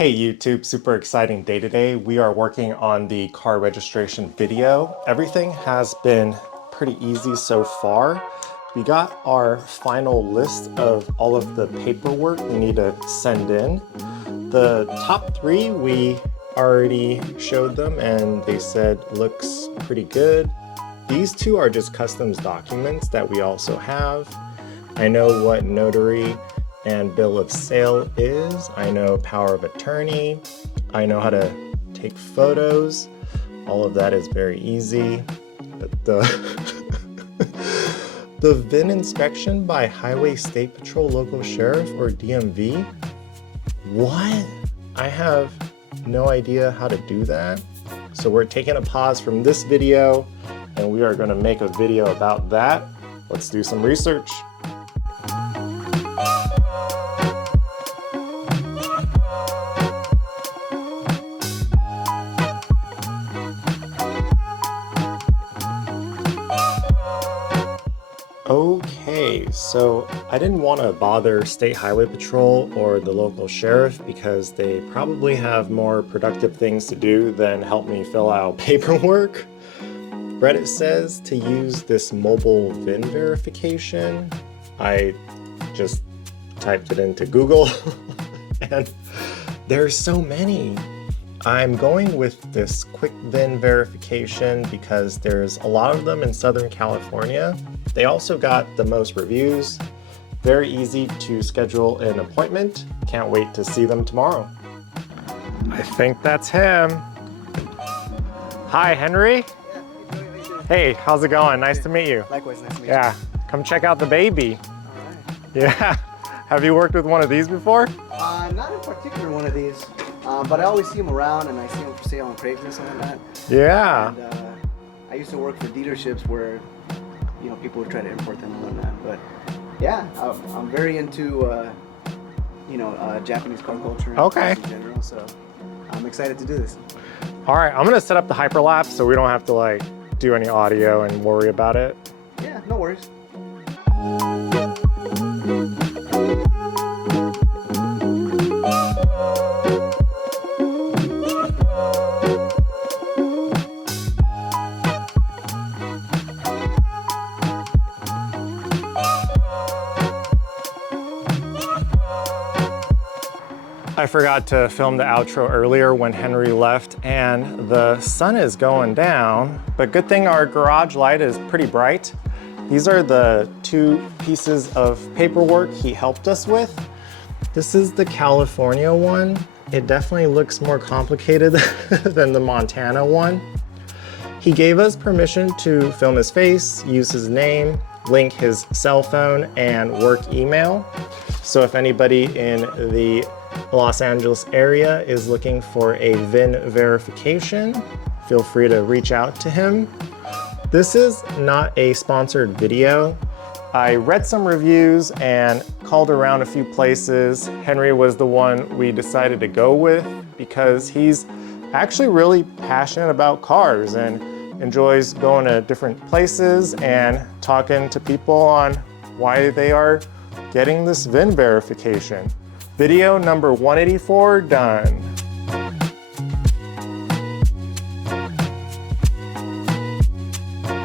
Hey YouTube, super exciting day today. We are working on the car registration video. Everything has been pretty easy so far. We got our final list of all of the paperwork we need to send in. The top three we already showed them and they said looks pretty good. These two are just customs documents that we also have. I know what notary and bill of sale is. I know power of attorney. I know how to take photos. All of that is very easy. But the VIN inspection by Highway State Patrol, Local Sheriff, or DMV? What? I have no idea how to do that. So we're taking a pause from this video and we are going to make a video about that. Let's do some research. Okay, so I didn't want to bother State Highway Patrol or the local sheriff because they probably have more productive things to do than help me fill out paperwork. Reddit says to use this mobile VIN verification. I just typed it into Google and there's so many. I'm going with this quick VIN verification because there's a lot of them in Southern California. They also got the most reviews. Very easy to schedule an appointment. Can't wait to see them tomorrow. I think that's him. Hi, Henry. Yeah, hey, how's it going? Nice to meet you. Likewise, nice to meet you. Yeah, come check out the baby. All right. Yeah. Have you worked with one of these before? Not in particular one of these, but I always see them around and I see them for sale on Craigslist and like that. Yeah. And I used to work for dealerships where, you know, people would try to import them and whatnot. But yeah, I'm very into, you know, Japanese car culture and okay. in general. So I'm excited to do this. All right, I'm gonna set up the hyperlapse so we don't have to like do any audio and worry about it. Yeah, no worries. I forgot to film the outro earlier when Henry left and the sun is going down, but good thing our garage light is pretty bright. These are the two pieces of paperwork he helped us with. This is the California one. It definitely looks more complicated than the Montana one. He gave us permission to film his face, use his name, link his cell phone and work email. So if anybody in the Los Angeles area is looking for a VIN verification, feel free to reach out to him. This is not a sponsored video. I read some reviews and called around a few places. Henry was the one we decided to go with because he's actually really passionate about cars and enjoys going to different places and talking to people on why they are getting this VIN verification. Video number 184 done.